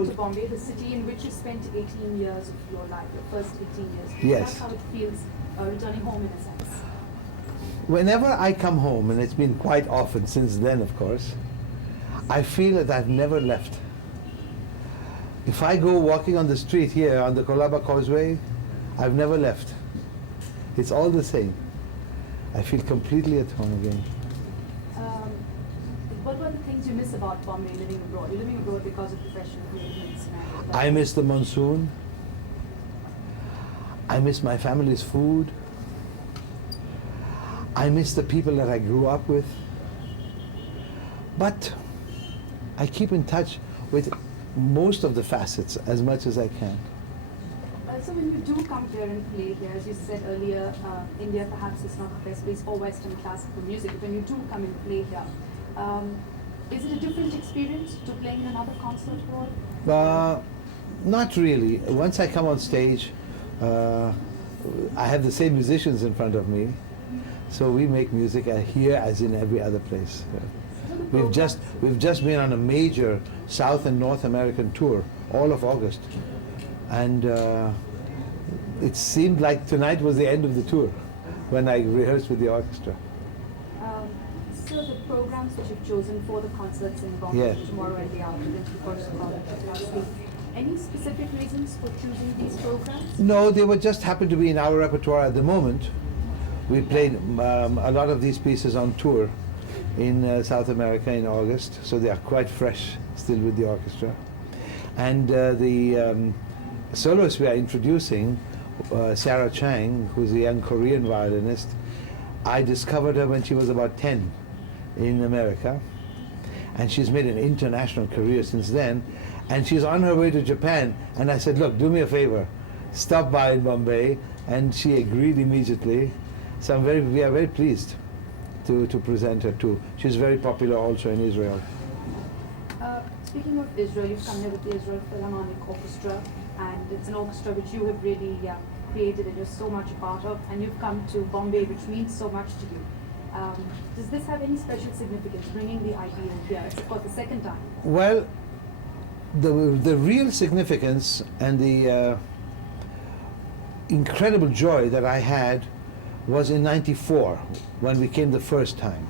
returning to Bombay, the city in which you spent 18 years of your life, your first 18 years. Yes. That's how it feels returning home in a sense. Whenever I come home, and it's been quite often since then, of course, I feel that I've never left. If I go walking on the street here on the Colaba Causeway, I've never left. It's all the same. I feel completely at home again. What were the things you miss about Bombay living abroad? You're living abroad because of professional commitments. I miss the monsoon. I miss my family's food. I miss the people that I grew up with. But I keep in touch with most of the facets as much as I can. So when you do come here and play here, as you said earlier, India perhaps is not the best place for Western classical music. But when you do come and play here, is it a different experience to playing in another concert hall? Not really. Once I come on stage, I have the same musicians in front of me, so we make music here as in every other place. We've just been on a major South and North American tour all of August, and it seemed like tonight was the end of the tour when I rehearsed with the orchestra. So the programs that you've chosen for the concerts in Bombay tomorrow and the afternoon, any specific reasons for choosing these programs? No, they would just happen to be in our repertoire at the moment. We played a lot of these pieces on tour in South America in August, so they are quite fresh still with the orchestra. And the soloist we are introducing, Sarah Chang, who's a young Korean violinist, I discovered her when she was about 10 in America, and she's made an international career since then, and she's on her way to Japan, and I said, look, do me a favor, stop by in Bombay, and she agreed immediately. So we are very pleased to present her too. She's very popular also in Israel. Speaking of Israel, you've come here with the Israel Philharmonic Orchestra, and it's an orchestra which you have really created and you're so much a part of, and you've come to Bombay, which means so much to you. Does this have any special significance, bringing the idea here? It's of course the second time. Well, the real significance and the incredible joy that I had was in '94 when we came the first time.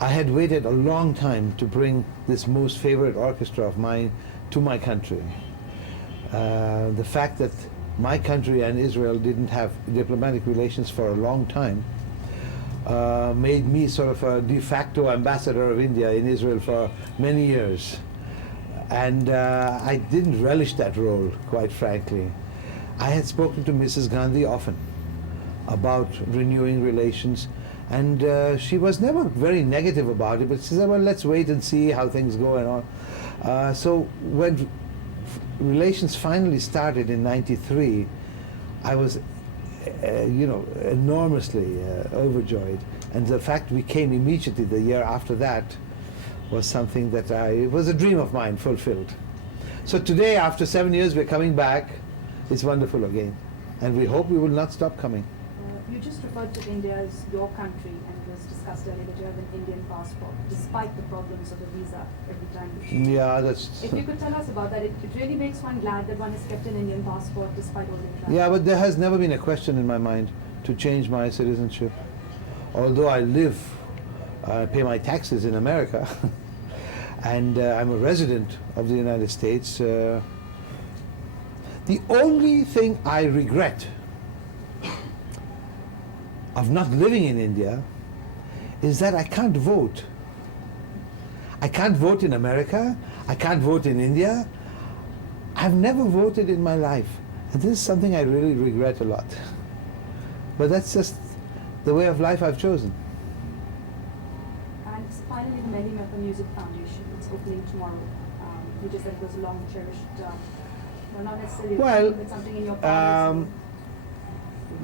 I had waited a long time to bring this most favorite orchestra of mine to my country. The fact that my country and Israel didn't have diplomatic relations for a long time made me sort of a de facto ambassador of India in Israel for many years. And I didn't relish that role, quite frankly. I had spoken to Mrs. Gandhi often about renewing relations, and she was never very negative about it, but she said, well, let's wait and see how things go and all. So when relations finally started in '93, I was enormously overjoyed, and the fact we came immediately the year after that was something that it was a dream of mine fulfilled. So today, after 7 years, we're coming back. It's wonderful again, and we hope we will not stop coming. You just referred to India as your country, and it was discussed earlier that you have an Indian passport, despite the problems of the visa every time. Yeah, that's... If you could tell us about that, it really makes one glad that one has kept an Indian passport despite all the travel. Yeah, but there has never been a question in my mind to change my citizenship. Although I pay my taxes in America, and I'm a resident of the United States, the only thing I regret of not living in India is that I can't vote. I can't vote in America, I can't vote in India. I've never voted in my life, and this is something I really regret a lot. But that's just the way of life I've chosen. And finally, the Mehta Mehta Music Foundation, it's opening tomorrow. You just said it was a long cherished, well, not necessarily but something in your family.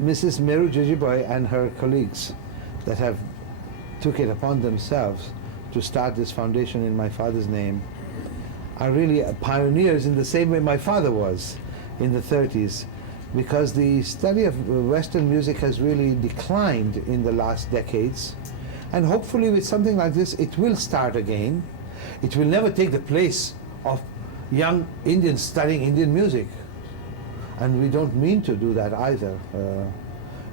Mrs. Meru Jijiboy and her colleagues that have took it upon themselves to start this foundation in my father's name are really pioneers in the same way my father was in the 30s, because the study of Western music has really declined in the last decades, and hopefully with something like this it will start again. It will never take the place of young Indians studying Indian music. And we don't mean to do that either.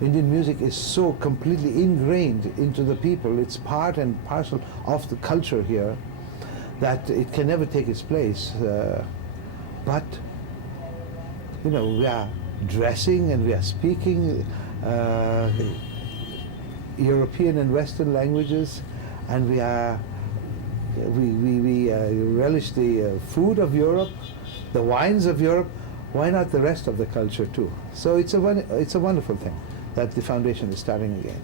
Indian music is so completely ingrained into the people, it's part and parcel of the culture here, that it can never take its place. But, you know, we are dressing and we are speaking European and Western languages, and we relish the food of Europe, the wines of Europe. Why not the rest of the culture too? So it's a wonderful thing that the foundation is starting again.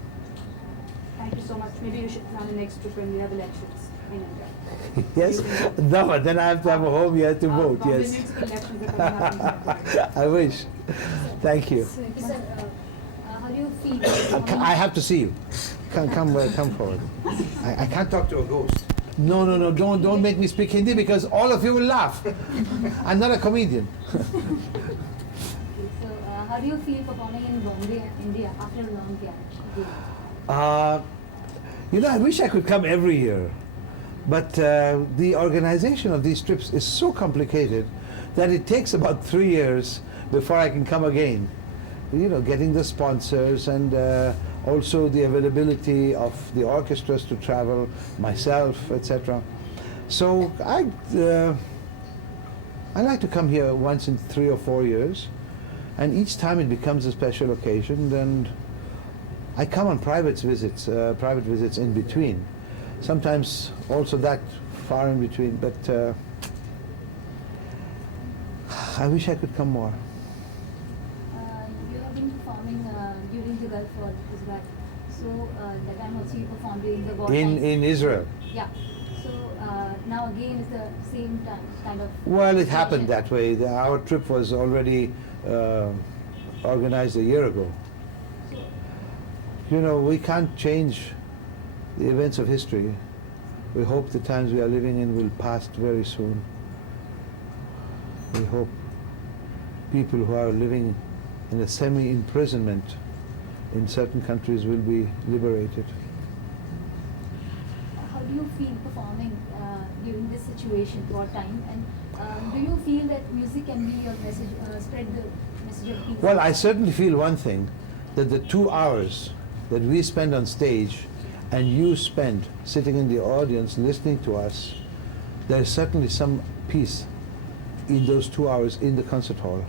Thank you so much. Maybe you should plan the next trip when we have elections in India. Yes? No, but then I have to have a home here to vote, Bombay yes. municipal elections are coming up. I wish. Thank you. Sir, how do you feel? I have to see you. Come forward. I can't talk to a ghost. No, don't make me speak Hindi because all of you will laugh. I'm not a comedian. So, how do you feel performing in Bombay, India, after a long gap? You know, I wish I could come every year, but the organization of these trips is so complicated that it takes about 3 years before I can come again. You know, getting the sponsors and also the availability of the orchestras to travel, myself, etc. So I like to come here once in 3 or 4 years, and each time it becomes a special occasion. And I come on private visits in between. Sometimes also that far in between, but I wish I could come more. You have been performing during the Gulf War as well. So that time also you performed during the war In Israel. Yeah. So now again is the same time kind of. Well, it happened situation. that way. Our trip was already organized a year ago. So, You know, we can't change the events of history. We hope the times we are living in will pass very soon. We hope people who are living in a semi-imprisonment in certain countries will be liberated. how do you feel performing during this situation, wartime, and do you feel that music can be your message, spread the message of peace? Well, I certainly feel one thing, that the 2 hours that we spend on stage and you spend sitting in the audience listening to us, there is certainly some peace in those 2 hours in the concert hall.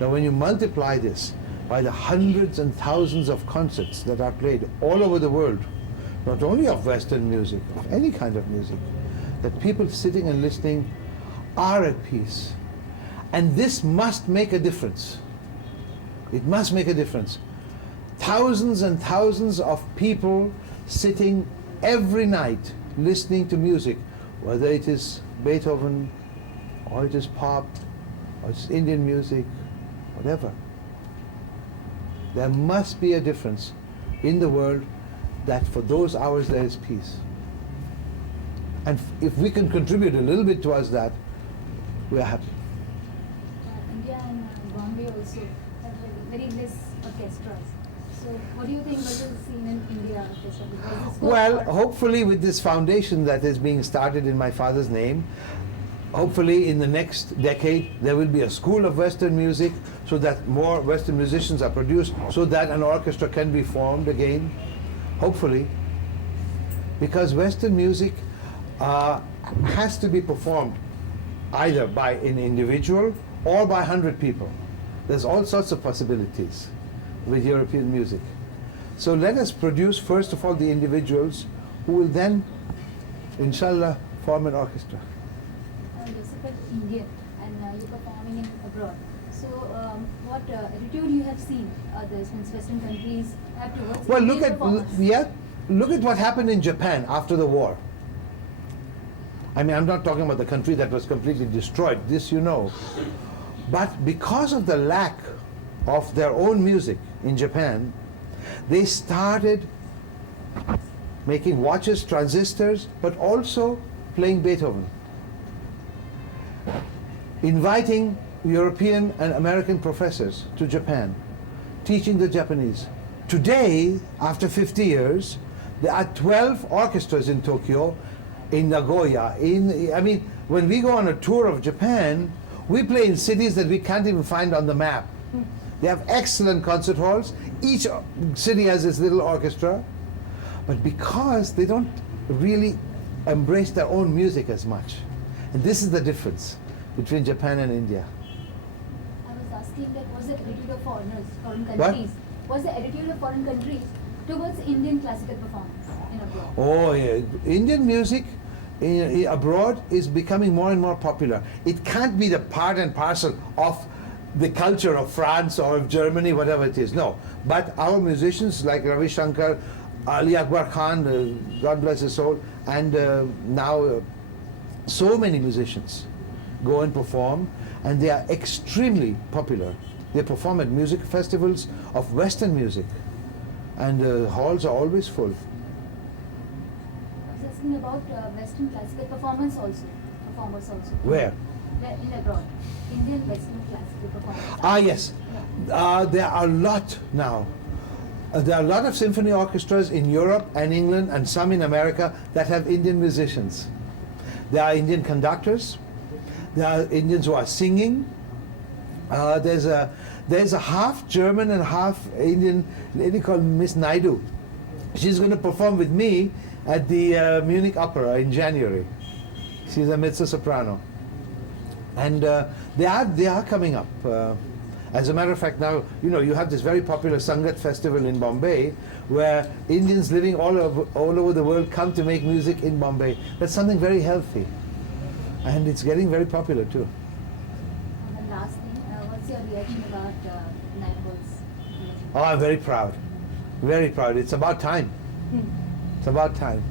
Now when you multiply this by the hundreds and thousands of concerts that are played all over the world, not only of Western music, of any kind of music, that people sitting and listening are at peace. And this must make a difference. It must make a difference. Thousands and thousands of people sitting every night listening to music, whether it is Beethoven, or it is pop, or it's Indian music, whatever. There must be a difference in the world that for those hours there is peace. And if we can contribute a little bit towards that, we are happy. India and Bombay also have very less orchestras. So what do you think was the scene in India orchestra? Because the scope Well, for- hopefully with this foundation that is being started in my father's name, hopefully in the next decade there will be a school of Western music so that more Western musicians are produced, so that an orchestra can be formed again, hopefully. Because Western music has to be performed either by an individual or by 100 people. There's all sorts of possibilities with European music. So let us produce first of all the individuals who will then, inshallah, form an orchestra. Joseph is Indian and you're performing in abroad. So what attitude you have seen others, means Western countries have towards Well, Indian performers? look at what happened in Japan after the war. I mean, I'm not talking about the country that was completely destroyed, this you know. But because of the lack of their own music in Japan, they started making watches, transistors, but also playing Beethoven. Inviting European and American professors to Japan, teaching the Japanese. Today, after 50 years, there are 12 orchestras in Tokyo, in Nagoya, when we go on a tour of Japan, we play in cities that we can't even find on the map. They have excellent concert halls. Each city has its little orchestra. But because they don't really embrace their own music as much. And this is the difference between Japan and India. I was asking that was the attitude of foreigners, foreign What? countries, was the attitude of foreign countries towards Indian classical performance in abroad? Oh yeah, Indian music abroad is becoming more and more popular. It can't be the part and parcel of the culture of France or of Germany, whatever it is. No, but our musicians like Ravi Shankar, Ali Akbar Khan, God bless his soul, and now so many musicians go and perform, and they are extremely popular. They perform at music festivals of Western music, and halls are always full. I was asking about Western classical performers also. Where? In abroad. Indian Western classical performance. Ah, yes. There are a lot now. There are a lot of symphony orchestras in Europe and England and some in America that have Indian musicians. There are Indian conductors. There are Indians who are singing. There's a half German and half Indian lady called Miss Naidu. She's going to perform with me at the Munich Opera in January. She's a mezzo-soprano. And they are coming up. As a matter of fact, now, you have this very popular Sangat festival in Bombay, where Indians living all over the world come to make music in Bombay. That's something very healthy. And it's getting very popular too. And the last thing, what's your reaction about Naipaul's? Oh, I'm very proud. Very proud. It's about time. It's about time.